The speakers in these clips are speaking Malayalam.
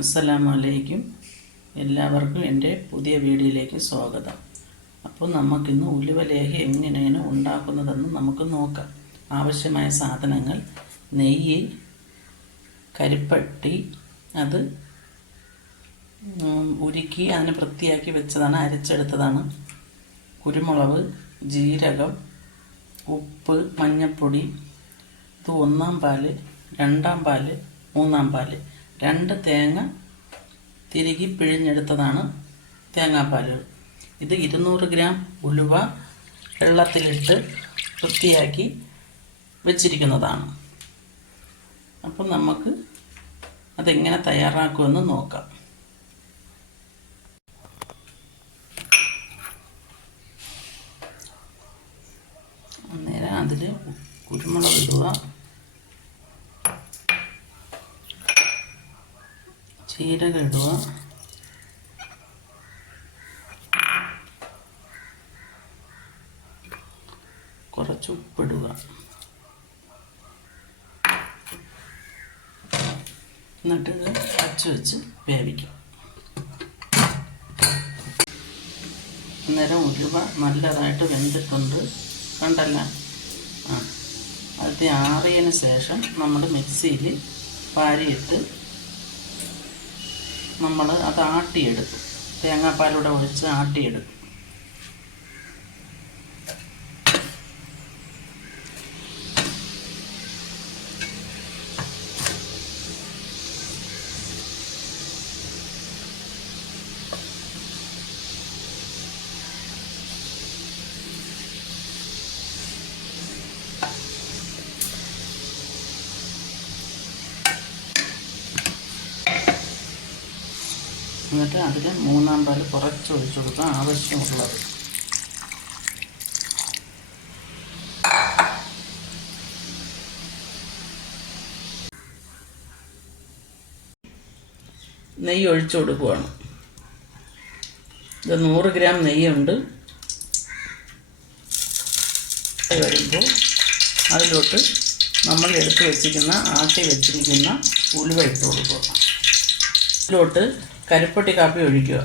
അസ്സലാമു അലൈക്കും. എല്ലാവർക്കും എൻ്റെ പുതിയ വീഡിയോയിലേക്ക് സ്വാഗതം. അപ്പോൾ നമുക്കിന്ന് ഉലുവ ലേഹ്യം എങ്ങനെയാണ് ഉണ്ടാക്കുന്നതെന്ന് നമുക്ക് നോക്കാം. ആവശ്യമായ സാധനങ്ങൾ: നെയ്യ്, കരിപ്പട്ടി, അത് ഉരുക്കി അതിനെ വൃത്തിയാക്കി വെച്ചതാണ്, അരച്ചെടുത്തതാണ്. കുരുമുളക്, ജീരകം, ഉപ്പ്, മഞ്ഞൾപ്പൊടി. ഇത് 1-ാം പാല്, 2-ാം പാല്, 3-ാം പാല്. 2 തേങ്ങ തിരുകി പിഴിഞ്ഞെടുത്തതാണ് തേങ്ങാപ്പാലുകൾ. ഇത് 200 ഗ്രാം ഉലുവ വെള്ളത്തിലിട്ട് വൃത്തിയാക്കി വെച്ചിരിക്കുന്നതാണ്. അപ്പം നമുക്ക് അതെങ്ങനെ തയ്യാറാക്കുമെന്ന് നോക്കാം. അന്നേരം അതിൽ കുരുമുളക് ഇടുക, ജീരകം ഇടുക, കുറച്ച് ഉപ്പിടുക. എന്നിട്ടിത് അടച്ച് വെച്ച് വേവിക്കും. അന്നേരം ഉലുവ നല്ലതായിട്ട് വെന്തിട്ടുണ്ട്, കണ്ടല്ല. അത് ആറിയതിന് ശേഷം നമ്മൾ മിക്സിയിൽ വാരിയിട്ട് നമ്മൾ അത് ആട്ടിയെടുക്കും. തേങ്ങാപ്പാലൂടെ ഒഴിച്ച് ആട്ടിയെടുക്കും. എന്നിട്ട് അതിൽ 3-ാം പാല് കുറച്ച് ഒഴിച്ചു കൊടുക്കാം, ആവശ്യമുള്ളത്. നെയ്യ് ഒഴിച്ചു കൊടുക്കുകയാണ്. ഇത് 100 ഗ്രാം നെയ്യുണ്ട്. വരുമ്പോൾ അതിലോട്ട് നമ്മൾ എടുത്ത് വെച്ചിരിക്കുന്ന ആട്ടി വെച്ചിരിക്കുന്ന ഉലുവ ഇട്ട് കൊടുക്കുക. ഇതിലോട്ട് കരിപ്പട്ടി കാപ്പി ഒഴിക്കുക.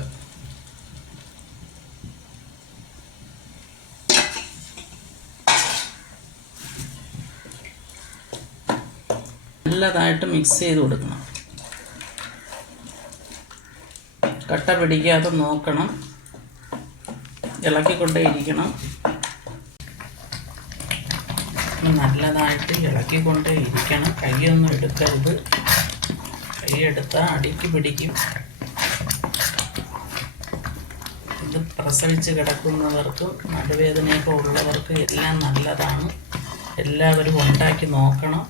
നല്ലതായിട്ട് മിക്സ് ചെയ്ത് കൊടുക്കണം. കട്ട പിടിക്കാതെ നോക്കണം, ഇളക്കിക്കൊണ്ടേയിരിക്കണം. നല്ലതായിട്ട് ഇളക്കിക്കൊണ്ടേയിരിക്കണം. കൈയൊന്നും എടുക്കരുത്. കൈ എടുത്താൽ അടിക്ക് പിടിക്കും. ഇത് പ്രസവിച്ച് കിടക്കുന്നവർക്കും നടുവേദനയൊക്കെ ഉള്ളവർക്ക് എല്ലാം നല്ലതാണ്. എല്ലാവരും ഉണ്ടാക്കി നോക്കണം.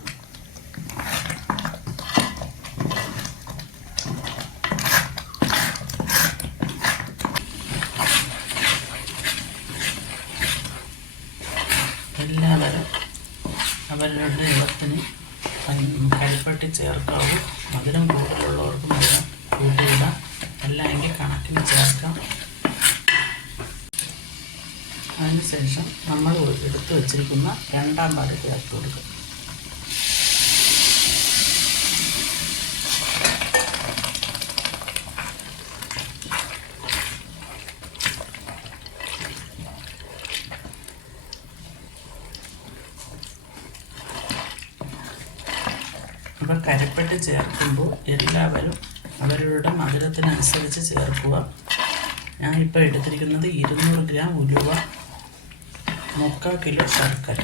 എല്ലാവരും അവരുടെ ഇടത്തിന് കരിപ്പട്ടി ചേർക്കാവൂ. മധുരം കൂടുതലുള്ളവർക്ക് മധുരം കൂട്ടിയിടാം, അല്ലെങ്കിൽ കണക്കിന് ചേർക്കാം. അതിനുശേഷം നമ്മൾ എടുത്ത് വച്ചിരിക്കുന്ന 2-ാം പാല് ചേർത്ത് കൊടുക്കും. അപ്പോൾ കരിപ്പട്ടി ചേർക്കുമ്പോൾ എല്ലാവരും അവരുടെ മധുരത്തിനനുസരിച്ച് ചേർക്കുക. ഞാനിപ്പോൾ എടുത്തിരിക്കുന്നത് 200 ഗ്രാം ഉലുവ, 3/4 കിലോ ശർക്കര.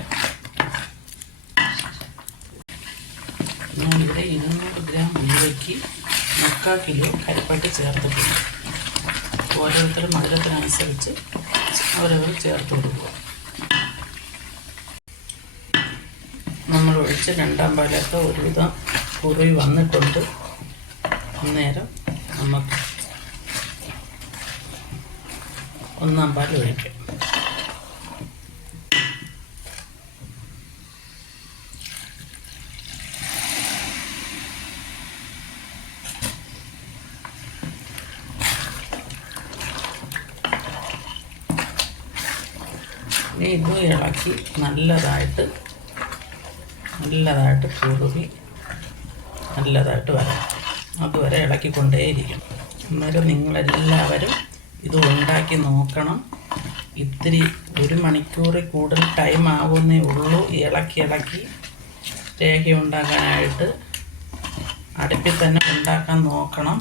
ഞാനിവിടെ 200 ഗ്രാം ഉലുവയ്ക്ക് 3/4 കിലോ കരിപ്പട്ടി ചേർത്തിട്ടുണ്ട്. ഓരോരുത്തരും മധുരത്തിനനുസരിച്ച് അവരവർ ചേർത്ത് കൊടുക്കുക. നമ്മൾ ഒഴിച്ച് 2-ാം പാലൊക്കെ ഒരുവിധം കുറുകി വന്നിട്ടുണ്ട്. അന്നേരം നമുക്ക് 1-ാം പാൽ ഒഴിക്കാം. ഇനി ഇത് ഇളക്കി നല്ലതായിട്ട് കുറുകി നല്ലതായിട്ട് വരണം. അതുവരെ ഇളക്കിക്കൊണ്ടേയിരിക്കും. അന്നേരം നിങ്ങളെല്ലാവരും ഇത് ഉണ്ടാക്കി നോക്കണം. ഇത്തിരി 1 മണിക്കൂറിൽ കൂടുതൽ ടൈം ആവുന്നേ ഉള്ളൂ ഇളക്കി രേഖ ഉണ്ടാക്കാനായിട്ട്. അടുപ്പിൽ തന്നെ ഉണ്ടാക്കാൻ നോക്കണം.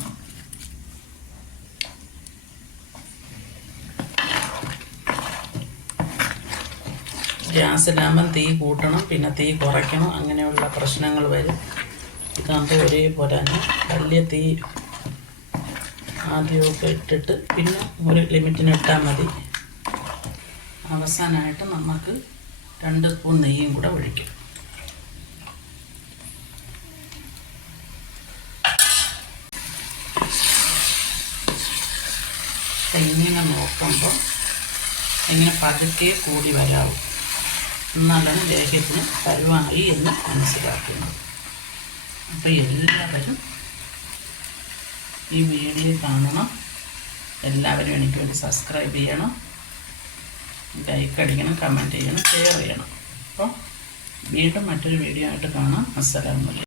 ഗ്യാസിലാകുമ്പം തീ കൂട്ടണം, പിന്നെ തീ കുറയ്ക്കണം, അങ്ങനെയുള്ള പ്രശ്നങ്ങൾ വരും. ഇതാകുമ്പോൾ ഒരേപോലെ തന്നെ വലിയ തീ ആദ്യമൊക്കെ ഇട്ടിട്ട് പിന്നെ ഒരു ലിമിറ്റിനിട്ടാൽ മതി. അവസാനമായിട്ട് നമുക്ക് 2 സ്പൂൺ നെയ്യും കൂടെ ഒഴിക്കും. ഇങ്ങനെ നോക്കുമ്പോൾ ഇങ്ങനെ പതുക്കെ കൂടി വരാവും. എന്നാലാണ് ലേഹ്യത്തിന് പരുവായി എന്ന് മനസ്സിലാക്കുന്നത്. അപ്പോൾ എല്ലാവരും ഈ വീഡിയോ കാണണം. എല്ലാവരും എനിക്ക് വേണ്ടി സബ്സ്ക്രൈബ് ചെയ്യണം, ലൈക്ക് അടിക്കണം, കമൻറ്റ് ചെയ്യണം, ഷെയർ ചെയ്യണം. അപ്പോൾ വീണ്ടും മറ്റൊരു വീഡിയോ ആയിട്ട് കാണാം. അസ്സലാമു അലൈക്കും.